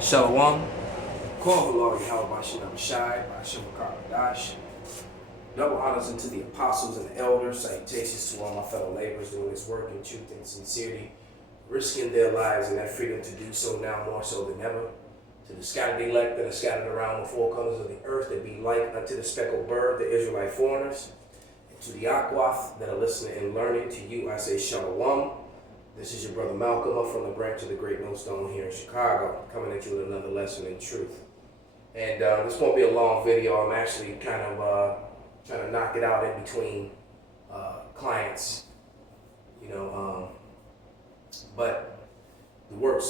Shalom. Call Lord Yahweh Shem Shai, Shem Dash. Double honors unto the apostles and the elders. Salutations to all my fellow laborers doing this work in truth and sincerity, risking their lives and their freedom to do so now more so than ever. To the scattered elect that are scattered around the four corners of the earth, that be like unto the speckled bird, the Israelite foreigners. And to the Aquath that are listening and learning, to you I say Shalom. This is your brother Malcolm up from the branch of the Great Millstone here in Chicago, coming at you with another lesson in truth. And this won't be a long video. I'm actually kind of trying to knock it out in between clients, but the work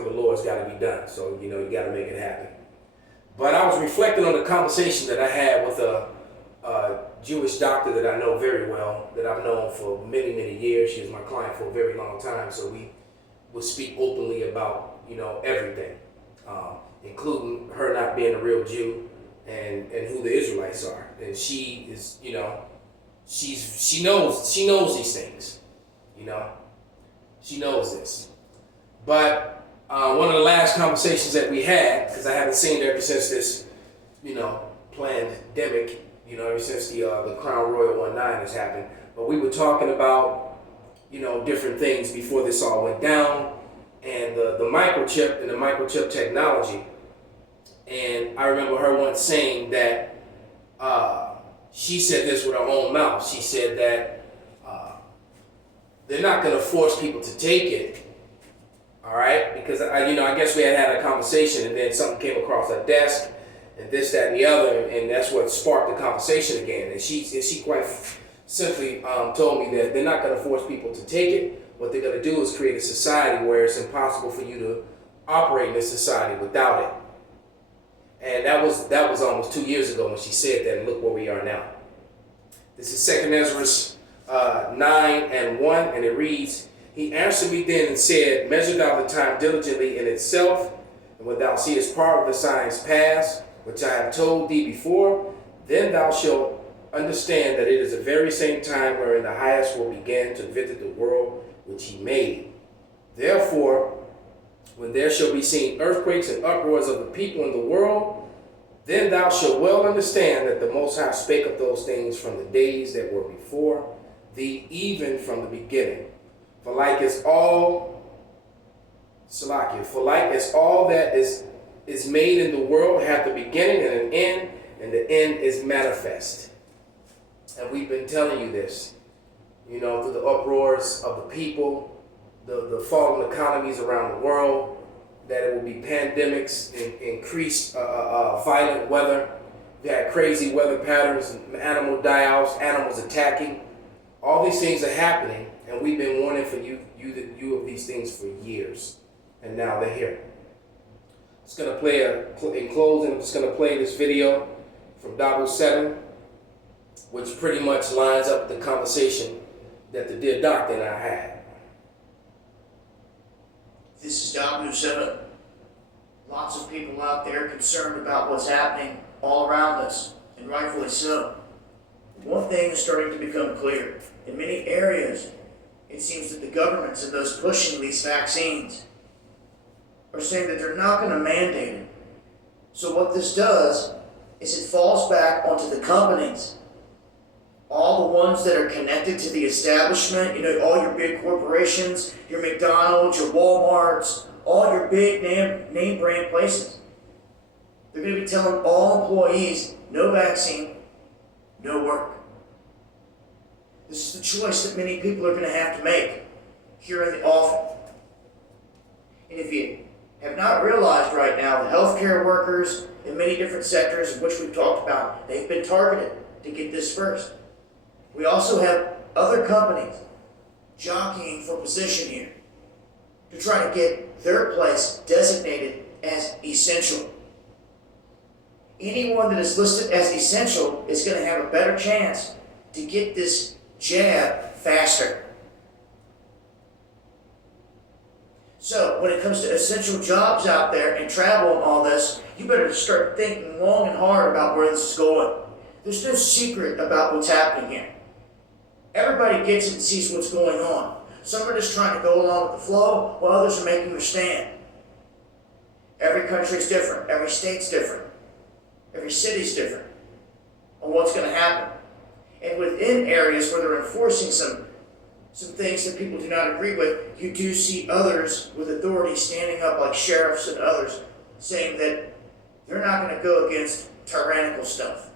of the Lord's got to be done. So, you got to make it happen. But I was reflecting on the conversation that I had with a Jewish doctor that I know very well, that I've known for many, many years. She was my client for a very long time. So we would speak openly about, everything, including her not being a real Jew and who the Israelites are. And she is, she knows these things, she knows this. But one of the last conversations that we had, because I haven't seen her ever since this, pandemic, ever since the Crown Royal 19 has happened. But we were talking about, different things before this all went down, and the microchip and the microchip technology. And I remember her once saying that she said this with her own mouth. She said that they're not going to force people to take it, all right? Because I guess we had a conversation, and then something came across her desk, and this, that, and the other, and that's what sparked the conversation again. And she quite simply told me that they're not going to force people to take it. What they're going to do is create a society where it's impossible for you to operate in this society without it. And that was almost 2 years ago when she said that, and look where we are now. This is 2 Ezra 9:1, and it reads, "He answered me then and said, Measure thou the time diligently in itself, and when thou seest part of the signs pass, which I have told thee before, then thou shalt understand that it is the very same time wherein the highest will begin to visit the world which he made. Therefore, when there shall be seen earthquakes and uproars of the people in the world, then thou shalt well understand that the Most High spake of those things from the days that were before thee, even from the beginning. For like as all that is made in the world hath a beginning and an end, and the end is manifest." And we've been telling you this, through the uproars of the people, the fallen economies around the world, that it will be pandemics, increased violent weather. We had crazy weather patterns, animal die-offs, animals attacking. All these things are happening, and we've been warning for you of these things for years, and now they're here. It's going to play in closing, I'm just going to play this video from Double 7, which pretty much lines up the conversation that the dear doctor and I had. This is W7. Lots of people out there concerned about what's happening all around us, and rightfully so. One thing is starting to become clear. In many areas, it seems that the governments and those pushing these vaccines are saying that they're not going to mandate it. So what this does is it falls back onto the companies. All the ones that are connected to the establishment, all your big corporations, your McDonald's, your Walmarts, all your big name brand places. They're going to be telling all employees, no vaccine, no work. This is the choice that many people are going to have to make here in the office. And if you have not realized right now, the healthcare workers in many different sectors, of which we've talked about, they've been targeted to get this first. We also have other companies jockeying for position here to try to get their place designated as essential. Anyone that is listed as essential is going to have a better chance to get this jab faster. So when it comes to essential jobs out there and travel and all this, you better start thinking long and hard about where this is going. There's no secret about what's happening here. Everybody gets it and sees what's going on. Some are just trying to go along with the flow, while others are making their stand. Every country is different. Every state's different. Every city's different on what's going to happen. And within areas where they're enforcing some things that people do not agree with, you do see others with authority standing up, like sheriffs and others, saying that they're not going to go against tyrannical stuff.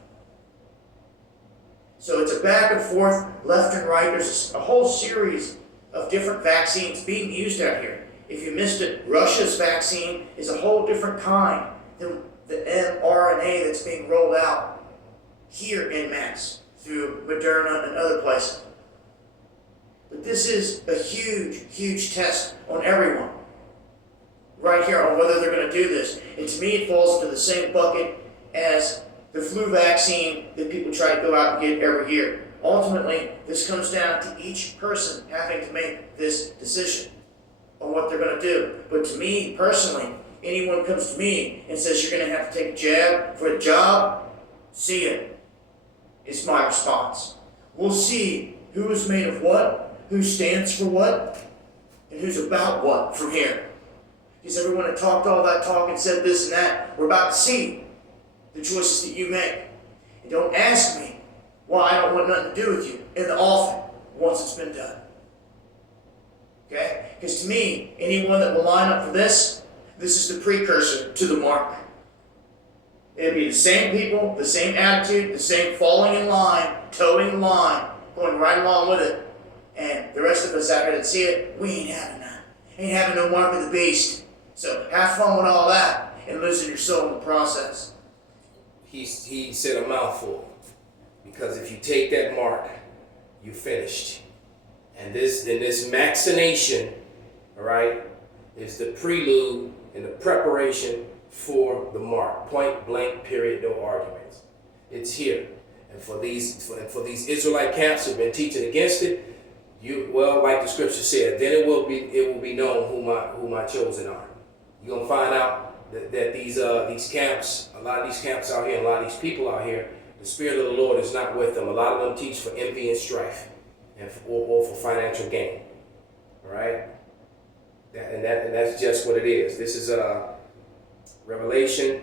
So it's a back and forth, left and right. There's a whole series of different vaccines being used out here. If you missed it, Russia's vaccine is a whole different kind than the mRNA that's being rolled out here en masse through Moderna and other places. But this is a huge, huge test on everyone right here on whether they're going to do this. And to me, it falls into the same bucket as the flu vaccine that people try to go out and get every year. Ultimately, this comes down to each person having to make this decision on what they're going to do. But to me, personally, anyone comes to me and says you're going to have to take a jab for a job, see it. It's my response. We'll see who is made of what, who stands for what, and who's about what from here. Because everyone that talked all that talk and said this and that, we're about to see the choices that you make. And don't ask me why I don't want nothing to do with you in the offing once it's been done. Okay? Because to me, anyone that will line up for this is the precursor to the mark. It'll be the same people, the same attitude, the same falling in line, towing the line, going right along with it. And the rest of us out here that see it, we ain't having that. Ain't having no mark of the beast. So have fun with all that and losing your soul in the process. He said a mouthful, because if you take that mark, you finished. And this vaccination, all right, is the prelude and the preparation for the mark. Point blank, period, no arguments. It's here. And for these Israelite camps who've been teaching against it, like the scripture said, then it will be known who my chosen are. You're gonna find out that these camps, a lot of these camps out here, a lot of these people out here, the Spirit of the Lord is not with them. A lot of them teach for envy and strife, or for financial gain. All right, and that's just what it is. This is Revelation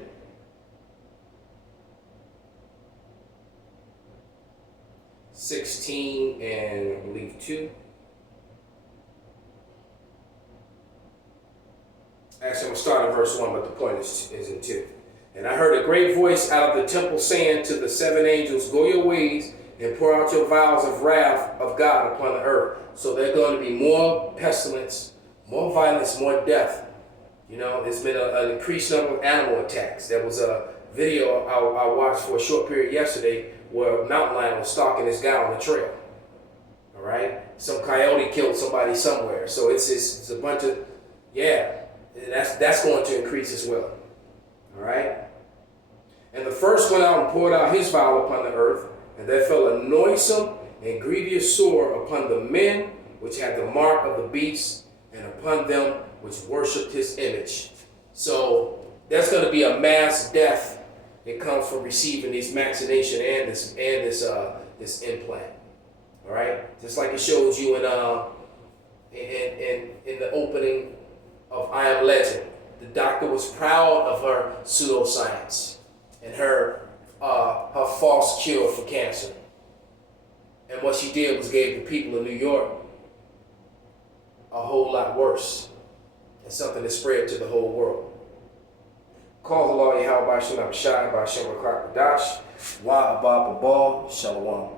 16 and I believe 2. Actually, I'm going to start at verse 1, but the point is in 2. And I heard a great voice out of the temple saying to the 7 angels, go your ways and pour out your vials of wrath of God upon the earth. So there's going to be more pestilence, more violence, more death. You know, there's been an increased number of animal attacks. There was a video I watched for a short period yesterday where a mountain lion was stalking this guy on the trail. All right? Some coyote killed somebody somewhere. So it's a bunch of, that's going to increase as well. All right? And the first went out and poured out his vial upon the earth, and there fell a noisome and grievous sore upon the men which had the mark of the beast, and upon them which worshipped his image. So there's going to be a mass death that comes from receiving this vaccination and this implant. All right, just like it shows you in the opening of I Am Legend. The doctor was proud of her pseudoscience and her false cure for cancer. And what she did was gave the people of New York a whole lot worse, and something that spread to the whole world. Call the Lord Yahweh by Shem Abishai, by Shem Rakak Dash, Wa Abba Babal, Shalom.